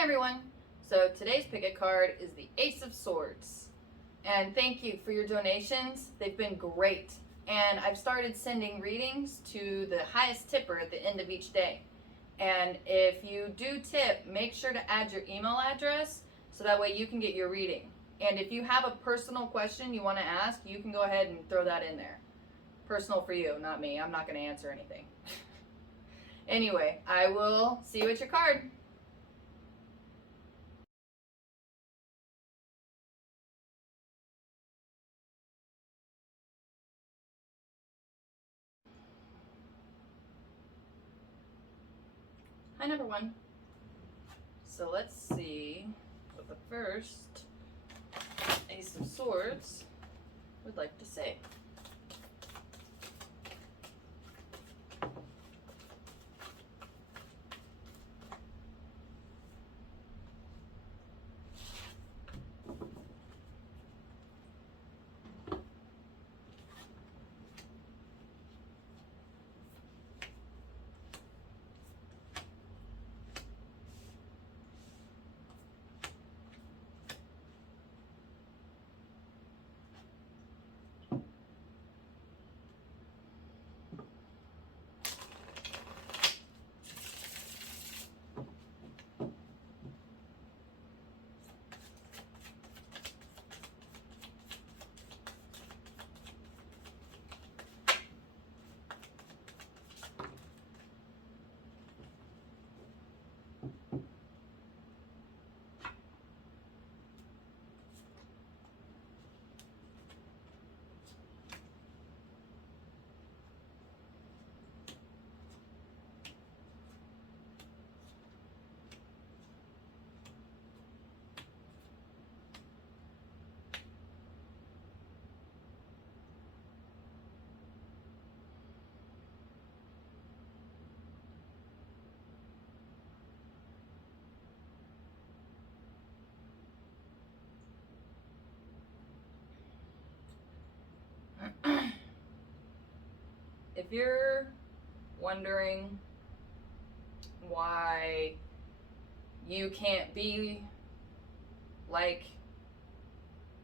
Hi everyone! So today's picket card is the Ace of Swords. And thank you for your donations. They've been great. And I've started sending readings to the highest tipper at the end of each day. And if you do tip, make sure to add your email address so that way you can get your reading. And if you have a personal question you want to ask, you can go ahead and throw that in there. Personal for you, not me. I'm not going to answer anything. Anyway, I will see you at your card. Hi, number one. So let's see what the first Ace of Swords would like to say. If you're wondering why you can't be like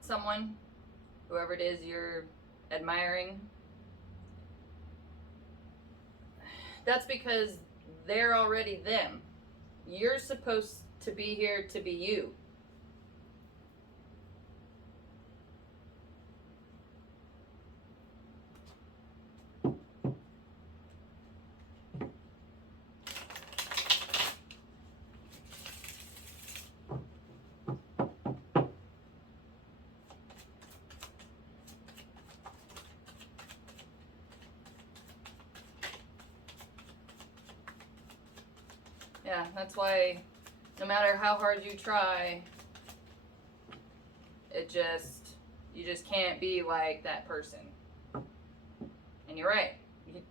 someone, whoever it is you're admiring, that's because they're already them. You're supposed to be here to be you. Yeah, that's why no matter how hard you try, you just can't be like that person. And you're right,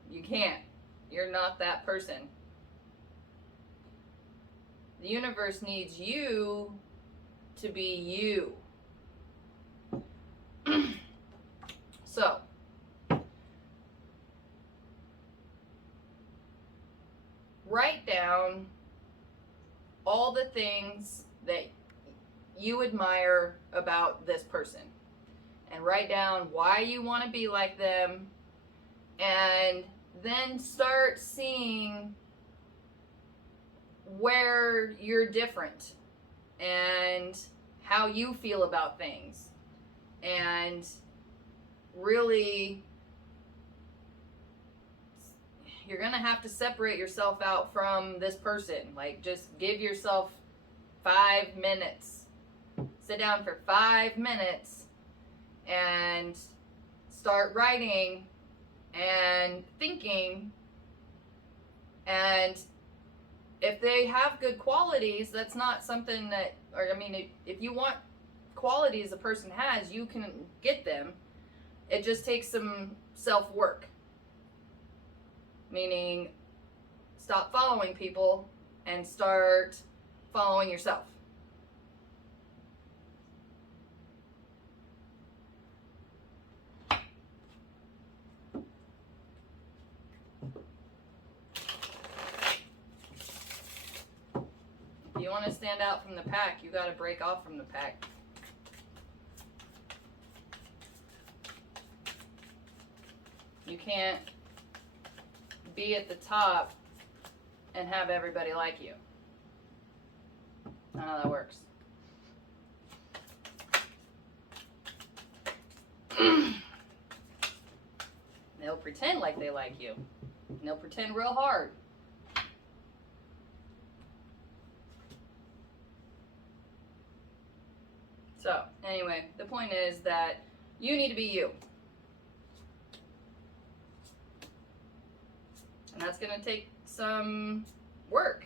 you can't. You're not that person. The universe needs you to be you. So, write down all the things that you admire about this person. And write down why you want to be like them. And then start seeing where you're different and how you feel about things. And really, you're gonna have to separate yourself out from this person. Like, just give yourself 5 minutes. Sit down for 5 minutes and start writing and thinking. And if they have good qualities, that's not something that, or I mean, if you want qualities a person has, you can get them. It just takes some self-work. Meaning, stop following people and start following yourself. If you want to stand out from the pack, you got to break off from the pack. You can't be at the top and have everybody like you. Not how that works. They'll pretend like they like you. And they'll pretend real hard. So, anyway, the point is that you need to be you. And that's going to take some work.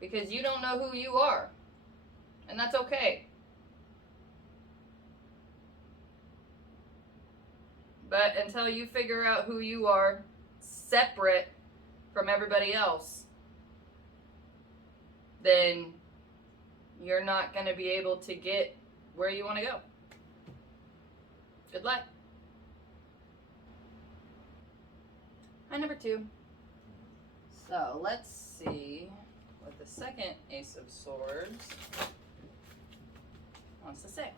Because you don't know who you are. And that's okay. But until you figure out who you are separate from everybody else, then you're not going to be able to get where you want to go. Good luck. Hi, number 2. So let's see what the second Ace of Swords wants to say.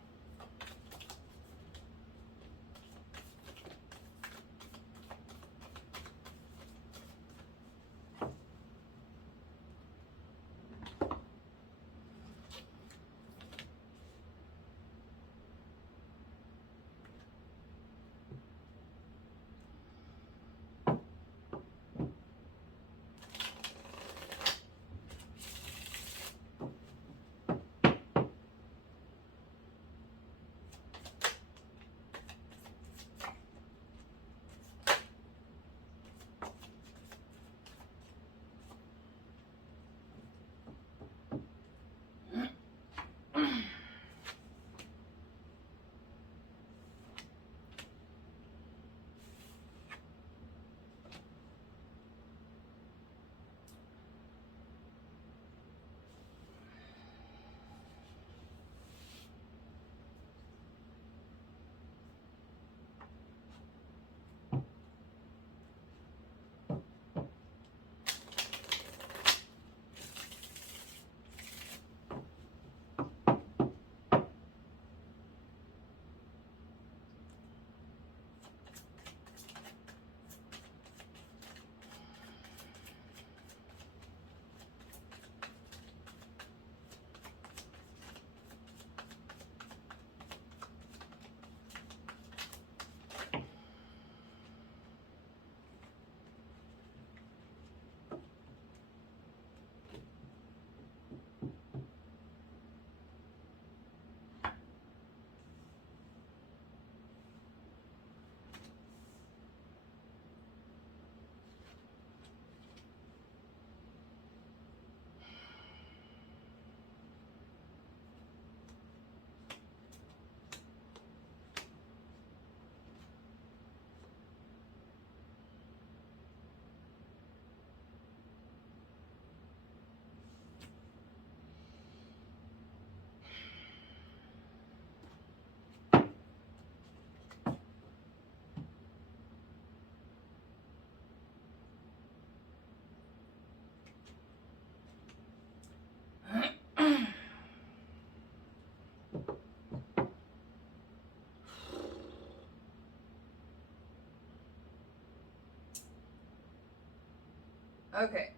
Okay.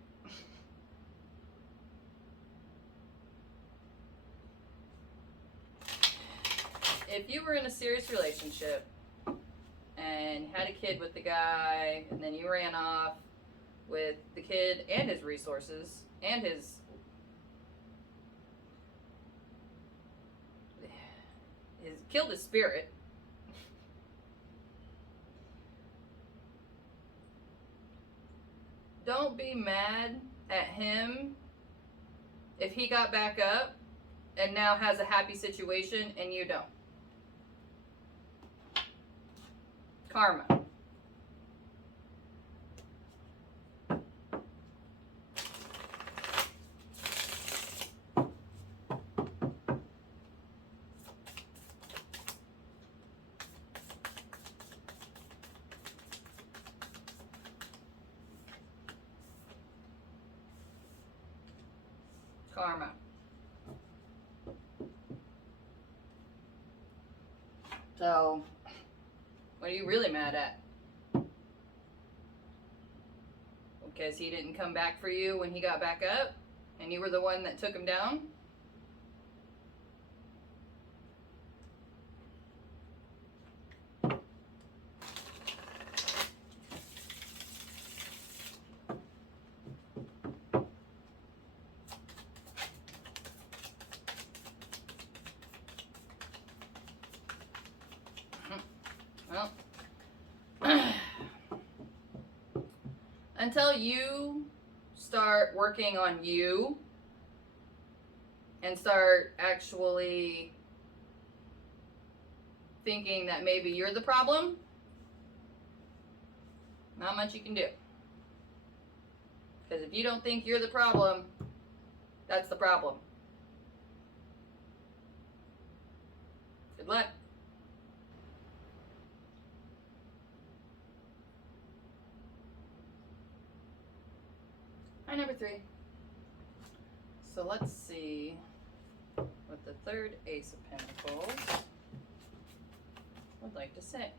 If you were in a serious relationship and had a kid with the guy, and then you ran off with the kid and his resources and his killed his spirit. Don't be mad at him if he got back up and now has a happy situation and you don't. Karma. karma. So, what are you really mad at? Because he didn't come back for you when he got back up, and you were the one that took him down? Well, until you start working on you and start actually thinking that maybe you're the problem, not much you can do. Because if you don't think you're the problem, that's the problem. Good luck. Hi, number 3. So let's see what the third Ace of Pentacles would like to say.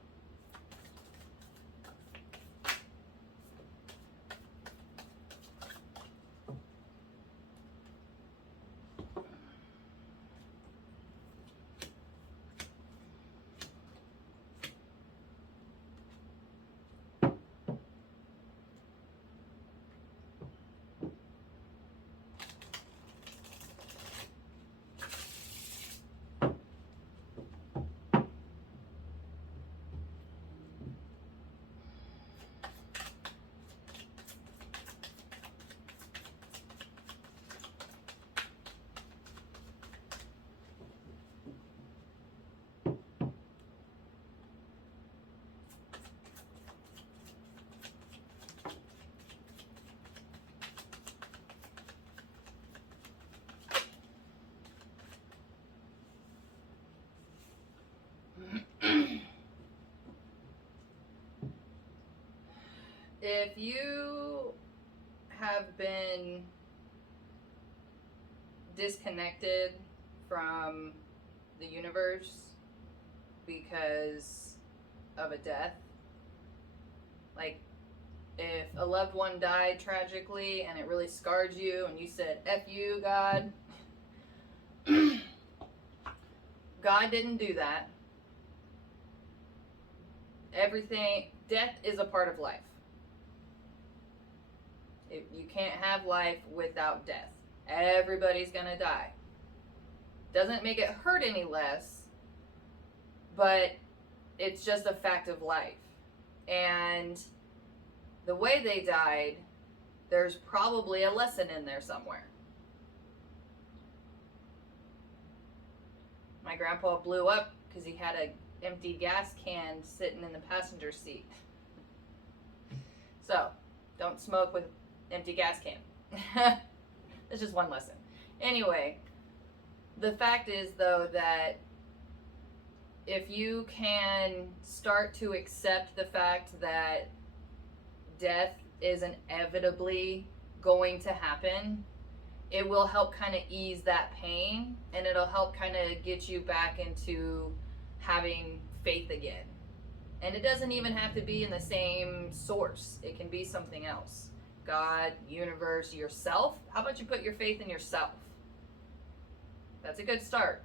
If you have been disconnected from the universe because of a death, like if a loved one died tragically and it really scarred you and you said, F you, God, God didn't do that. Death is a part of life. You can't have life without death. Everybody's gonna die. Doesn't make it hurt any less, but it's just a fact of life. And the way they died, there's probably a lesson in there somewhere. My grandpa blew up because he had an empty gas can sitting in the passenger seat. So, don't smoke with empty gas can. That's just one lesson. Anyway, the fact is though that if you can start to accept the fact that death is inevitably going to happen, it will help kind of ease that pain, and it'll help kind of get you back into having faith again. And it doesn't even have to be in the same source. It can be something else. God, universe, yourself. How about you put your faith in yourself? That's a good start.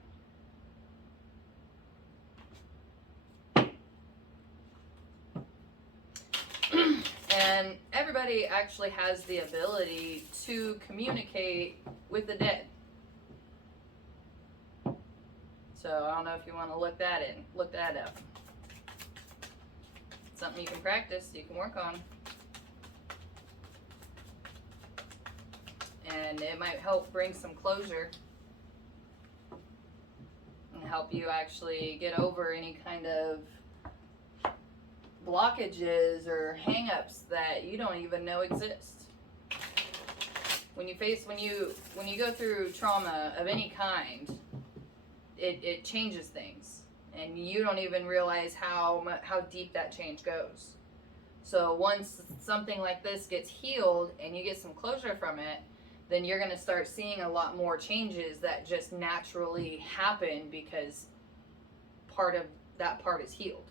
And everybody actually has the ability to communicate with the dead. So I don't know if you want to look that up. It's something you can practice, you can work on. And it might help bring some closure and help you actually get over any kind of blockages or hang-ups that you don't even know exist. When you go through trauma of any kind, it changes things, and you don't even realize how deep that change goes. So once something like this gets healed and you get some closure from it, then you're going to start seeing a lot more changes that just naturally happen because that part is healed.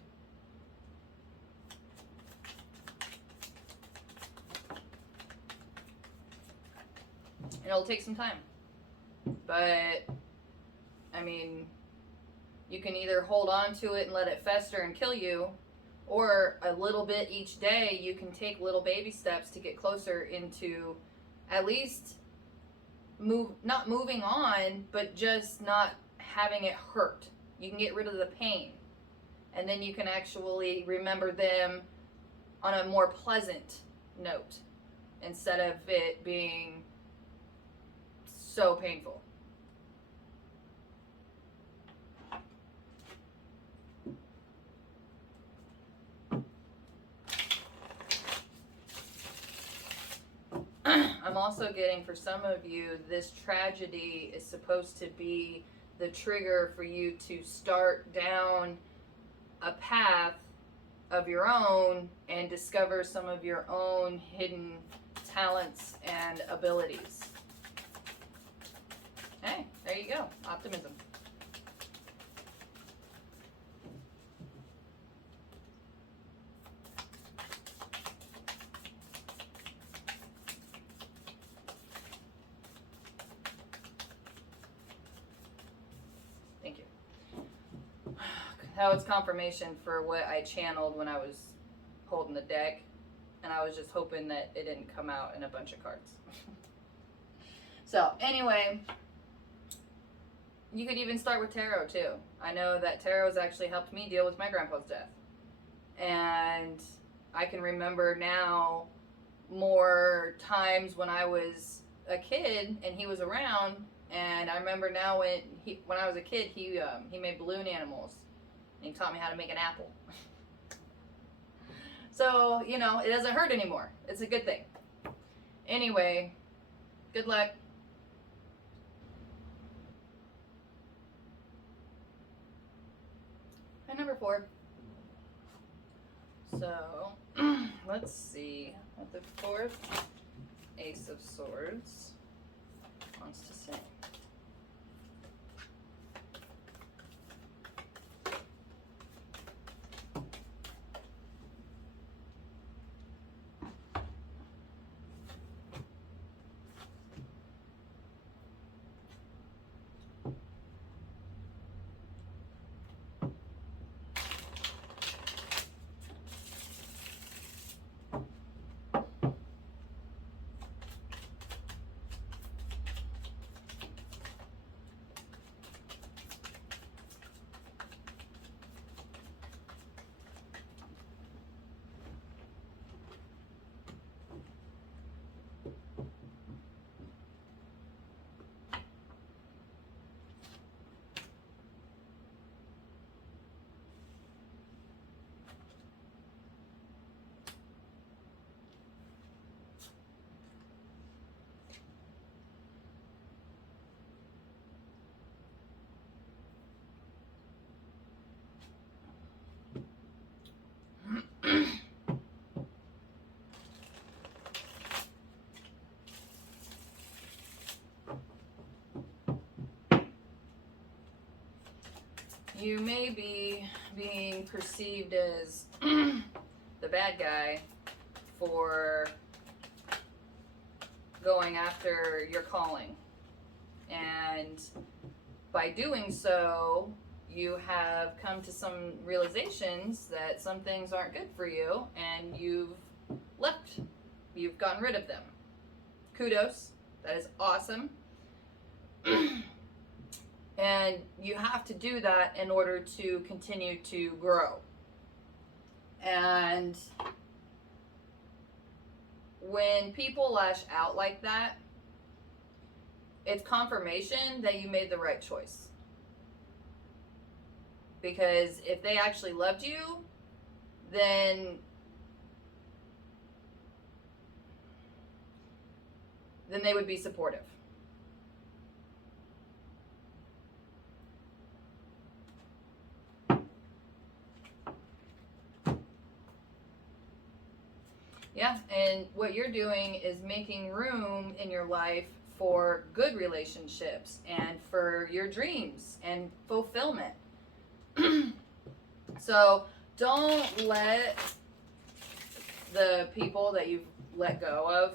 And it'll take some time. But, I mean, you can either hold on to it and let it fester and kill you, or a little bit each day, you can take little baby steps to get closer into at least not moving on, but just not having it hurt. You can get rid of the pain. And then you can actually remember them on a more pleasant note instead of it being so painful. I'm also getting, for some of you, this tragedy is supposed to be the trigger for you to start down a path of your own and discover some of your own hidden talents and abilities. Hey, there you go. Optimism. Thank you. That was confirmation for what I channeled when I was holding the deck, and I was just hoping that it didn't come out in a bunch of cards. So anyway, you could even start with tarot too. I know that tarot has actually helped me deal with my grandpa's death, and I can remember now more times when I was a kid and he was around. And I remember now when I was a kid, he made balloon animals, and he taught me how to make an apple. So, you know, it doesn't hurt anymore. It's a good thing. Anyway, good luck. And number 4. So, let's see what the 4th Ace of Swords wants to say. You may be being perceived as the bad guy for going after your calling. And by doing so, you have come to some realizations that some things aren't good for you, and you've left. You've gotten rid of them. Kudos. That is awesome. And you have to do that in order to continue to grow. And when people lash out like that, it's confirmation that you made the right choice. Because if they actually loved you, then they would be supportive. Yeah, and what you're doing is making room in your life for good relationships and for your dreams and fulfillment. So don't let the people that you've let go of,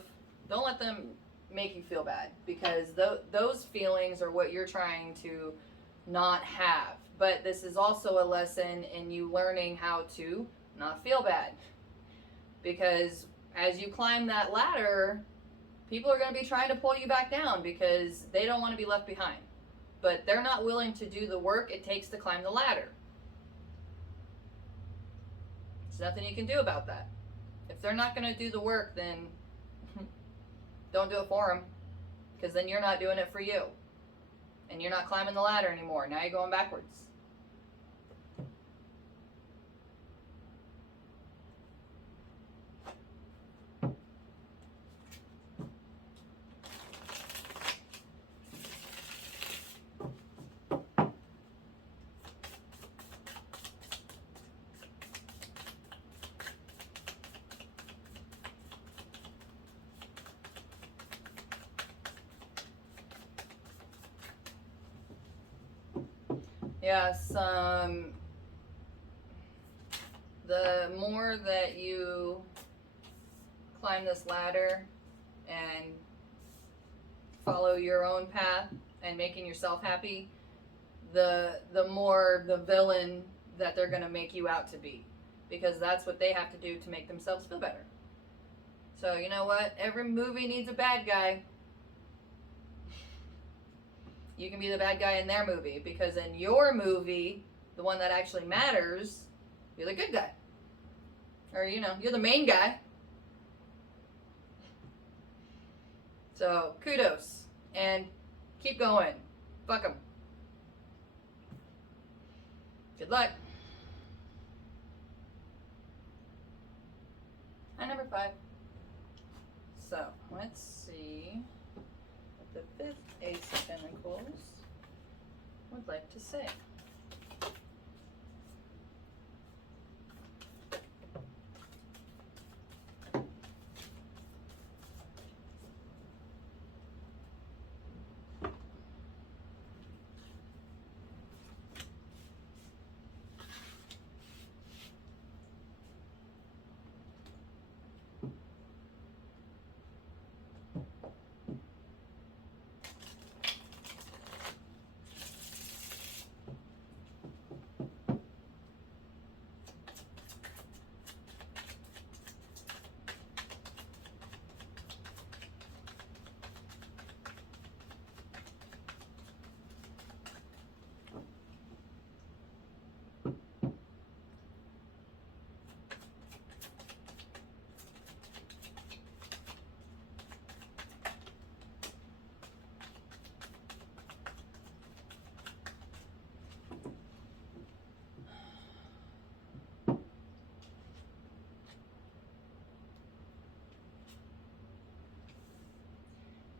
don't let them make you feel bad, because those feelings are what you're trying to not have. But this is also a lesson in you learning how to not feel bad, because as you climb that ladder, people are going to be trying to pull you back down because they don't want to be left behind, but they're not willing to do the work it takes to climb the ladder. There's nothing you can do about that. If they're not going to do the work, then don't do it for them, because then you're not doing it for you, and you're not climbing the ladder anymore. Now you're going backwards. Yes, the more that you climb this ladder and follow your own path and making yourself happy, the more the villain that they're going to make you out to be, because that's what they have to do to make themselves feel better. So you know what? Every movie needs a bad guy. You can be the bad guy in their movie, because in your movie, the one that actually matters, you're the good guy. Or, you're the main guy. So, kudos. And keep going. Fuck them. Good luck. And number 5. So, let's see what the 5th Ace of Pentacles would like to say.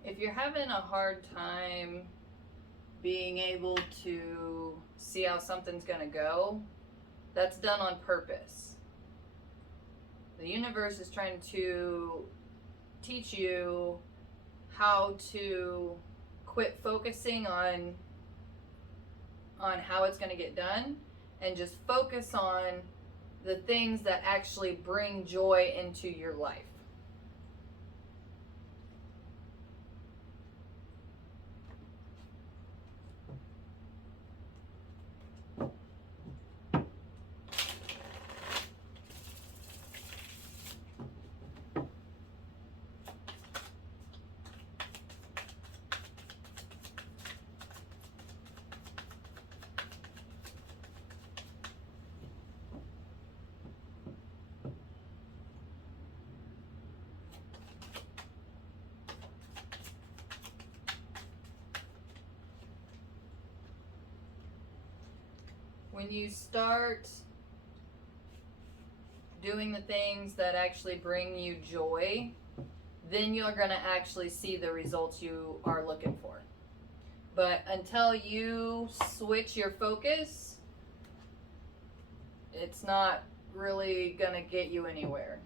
If you're having a hard time being able to see how something's going to go, that's done on purpose. The universe is trying to teach you how to quit focusing on how it's going to get done, and just focus on the things that actually bring joy into your life. When you start doing the things that actually bring you joy, then you're going to actually see the results you are looking for. But until you switch your focus, it's not really going to get you anywhere.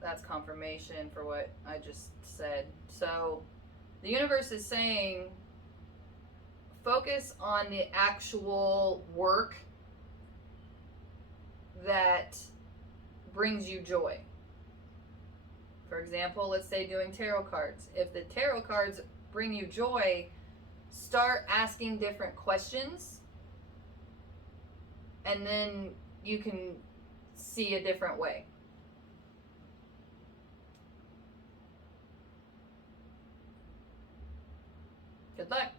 That's confirmation for what I just said. So the universe is saying focus on the actual work that brings you joy. For example, let's say doing tarot cards. If the tarot cards bring you joy, start asking different questions, and then you can see a different way. Good luck.